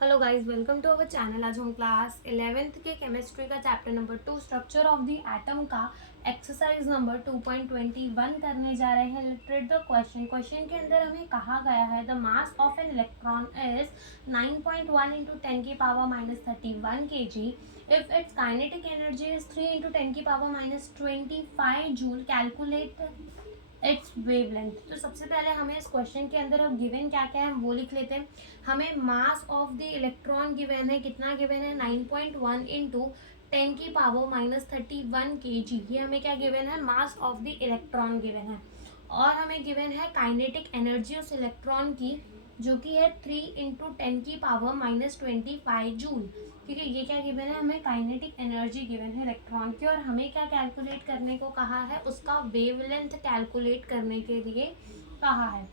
Hello guys, welcome to our channel. आज हम class 11th के केमिस्ट्री का chapter number 2 structure of the atom का एक्सरसाइज नंबर 2.21 करने जा रहे हैं। लिटरेट द क्वेश्चन के अंदर हमें कहा गया है the mass of an electron is 9.1 into 10 की power minus 31 kg if it's kinetic energy is 3 into 10 की power minus 25 joule. Calculate its wavelength. तो सबसे पहले हमें इस क्वेश्चन के अंदर अब गिवन क्या क्या है हम वो लिख लेते हैं। हमें मास ऑफ द इलेक्ट्रॉन गिवन है, कितना गिवन है 9.1 इंटू 10 की पावर माइनस 31 kg। ये हमें क्या गिवन है, मास ऑफ द इलेक्ट्रॉन गिवन है। और हमें गिवन है काइनेटिक एनर्जी उस इलेक्ट्रॉन की, जो कि है 3 इंटू 10 की पावर माइनस 25 जूल। ठीक है, ये क्या गिवन है, हमें काइनेटिक एनर्जी गिवन है इलेक्ट्रॉन की। और हमें क्या कैलकुलेट करने को कहा है, उसका वेवलेंथ कैलकुलेट करने के लिए कहा है।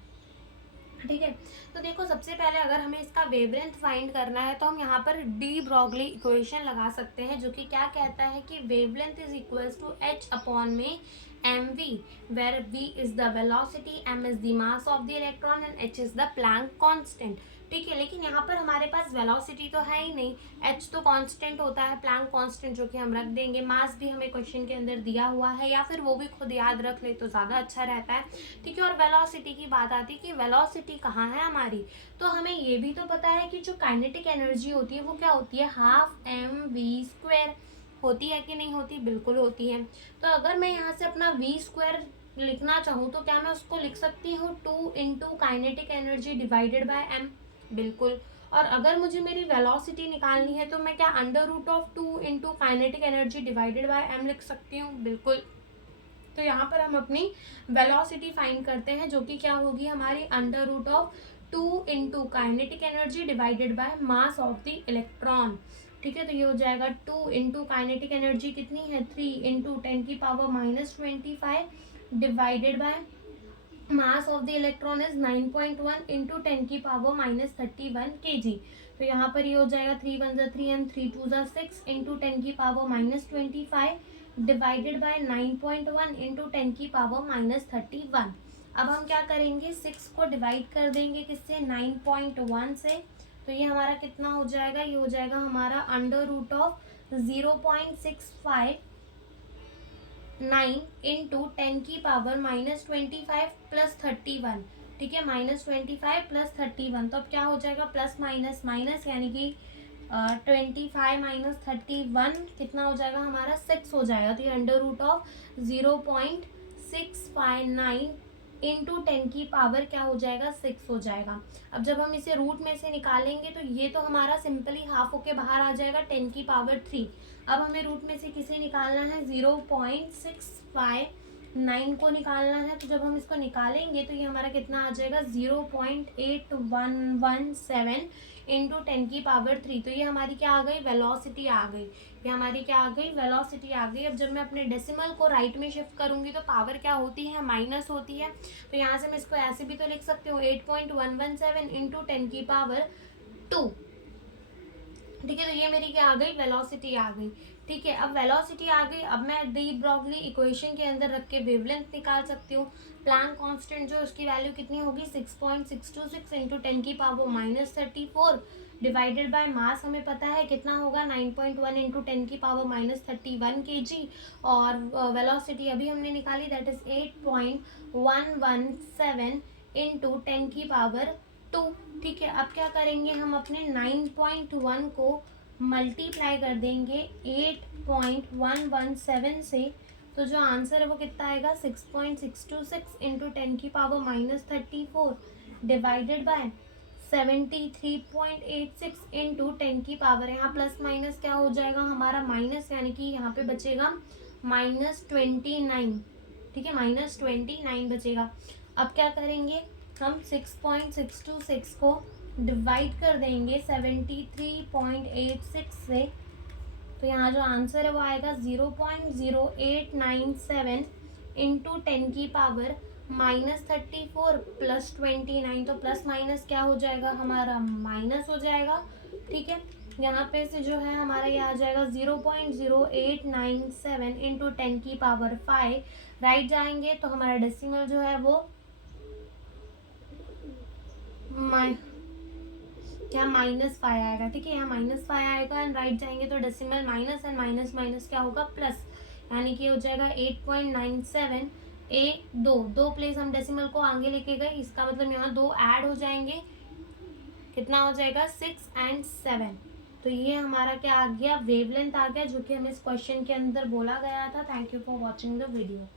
ठीक है, तो देखो सबसे पहले अगर हमें इसका वेवलेंथ फाइंड करना है तो हम यहाँ पर डी ब्रॉगली इक्वेशन लगा सकते हैं, जो कि क्या कहता है कि wavelength is equals to h upon में m v, where v is the velocity, m is the mass of the electron and h is the Planck constant. ठीक है, लेकिन यहाँ पर हमारे पास वेलोसिटी तो है ही नहीं, एच तो कांस्टेंट होता है, प्लैंक कांस्टेंट जो कि हम रख देंगे। मास भी हमें क्वेश्चन के अंदर दिया हुआ है, या फिर वो भी खुद याद रख ले तो ज़्यादा अच्छा रहता है। ठीक है, और वेलोसिटी की बात आती है कि वेलोसिटी कहाँ है हमारी, तो हमें ये भी तो पता है कि जो काइनेटिक एनर्जी होती है वो क्या होती है, हाफ एम वी स्क्वायर होती है कि नहीं होती, बिल्कुल होती है। तो अगर मैं यहाँ से अपना वी स्क्वायर लिखना चाहूँ तो क्या मैं उसको लिख सकती हूँ 2 into kinetic energy divided by M, बिल्कुल। और अगर मुझे मेरी वेलोसिटी निकालनी है तो मैं क्या under root of 2 into kinetic energy divided by m लिख सकती हूँ, बिल्कुल। तो यहाँ पर हम अपनी वेलोसिटी फाइंड करते हैं, जो कि क्या होगी हमारी under root of 2 into kinetic energy divided by mass of the electron. ठीक है, तो ये हो जाएगा 2 इंटू काइनेटिक एनर्जी कितनी है 3 इंटू 10 की power minus 25 divided by mass of the electron is 9.1 into 10 की पावर माइनस 31 kg। तो यहाँ पर ये हो जाएगा 3 1 3 एंड 3 2 6 इंटू 10 की power minus 25 divided by 9.1 into 10 की पावर माइनस 31। अब हम क्या करेंगे, 6 को डिवाइड कर देंगे किससे, 9.1 से। तो ये हमारा कितना हो जाएगा, ये हो जाएगा हमारा अंडर रूट ऑफ 0.65 9 इंटू 10 की पावर माइनस 25 प्लस 31। ठीक है, माइनस 25 प्लस 31, तो अब क्या हो जाएगा, प्लस माइनस माइनस, यानी कि 25 माइनस 31 कितना हो जाएगा हमारा 6 हो जाएगा। तो ये अंडर रूट ऑफ 0.659 इंटू 10 की पावर क्या हो जाएगा 6 हो जाएगा। अब जब हम इसे रूट में से निकालेंगे तो ये तो हमारा सिंपली हाफ होके बाहर आ जाएगा 10 की पावर 3। अब हमें रूट में से किसे निकालना है, 0.659 को निकालना है। तो जब हम इसको निकालेंगे तो ये हमारा कितना आ जाएगा 0.8117 इंटू 10 की पावर 3। तो ये हमारी क्या आ गई, वेलोसिटी आ गई। ये हमारी क्या आ गई, वेलोसिटी आ गई। अब जब मैं अपने डेसिमल को राइट में शिफ्ट करूंगी तो पावर क्या होती है, माइनस होती है। तो यहाँ से मैं इसको ऐसे भी तो लिख सकती हूँ 8.117 इंटू 10 की पावर 2। ठीक है, तो ये मेरी क्या आ गई, वेलोसिटी आ गई। ठीक है, अब वेलोसिटी आ गई, अब मैं डी ब्रॉगली इक्वेशन के अंदर रख के वेवलेंथ निकाल सकती हूँ। प्लैंक कांस्टेंट जो उसकी वैल्यू कितनी होगी 6.626 इंटू 10 की पावर माइनस 34 डिवाइडेड बाय मास हमें पता है कितना होगा 9.1 इंटू 10 की पावर माइनस 31 kg। और वेलोसिटी अभी हमने निकाली, दैट इज 8.117 इंटू 10 की पावर 2। ठीक है, अब क्या करेंगे, हम अपने 9.1 को मल्टीप्लाई कर देंगे 8.117 से। तो जो आंसर है वो कितना आएगा 6.626 इंटू 10 की power minus 34 divided by 73.86 into 10 की पावर, यहाँ प्लस माइनस क्या हो जाएगा हमारा माइनस, यानी कि यहाँ पे बचेगा -29। ठीक है, -29 बचेगा। अब क्या करेंगे, हम 6.626 को डिवाइड कर देंगे 73.86 से। तो यहाँ जो आंसर है वो आएगा 0.0897 इंटू 10 की पावर माइनस 34 प्लस 29। तो प्लस माइनस क्या हो जाएगा हमारा, माइनस हो जाएगा। ठीक है, यहाँ पे से जो है हमारा ये आ जाएगा 0.0897 इंटू 10 की पावर 5। राइट जाएंगे तो हमारा डेसिमल जो है वो यहाँ -5 आएगा, ठीक है, यहाँ -5 आएगा एंड राइट जाएंगे तो decimal minus and minus minus क्या होगा प्लस, यानी कि हो जाएगा 8.97। दो प्लेस हम डेसिमल को आगे लेके गए, इसका मतलब यहाँ 2 ऐड हो जाएंगे, कितना हो जाएगा 6 एंड 7। तो ये हमारा क्या आ गया, वेवलेंथ आ गया, जो कि हमें इस क्वेश्चन के अंदर बोला गया था। Thank you for watching the video.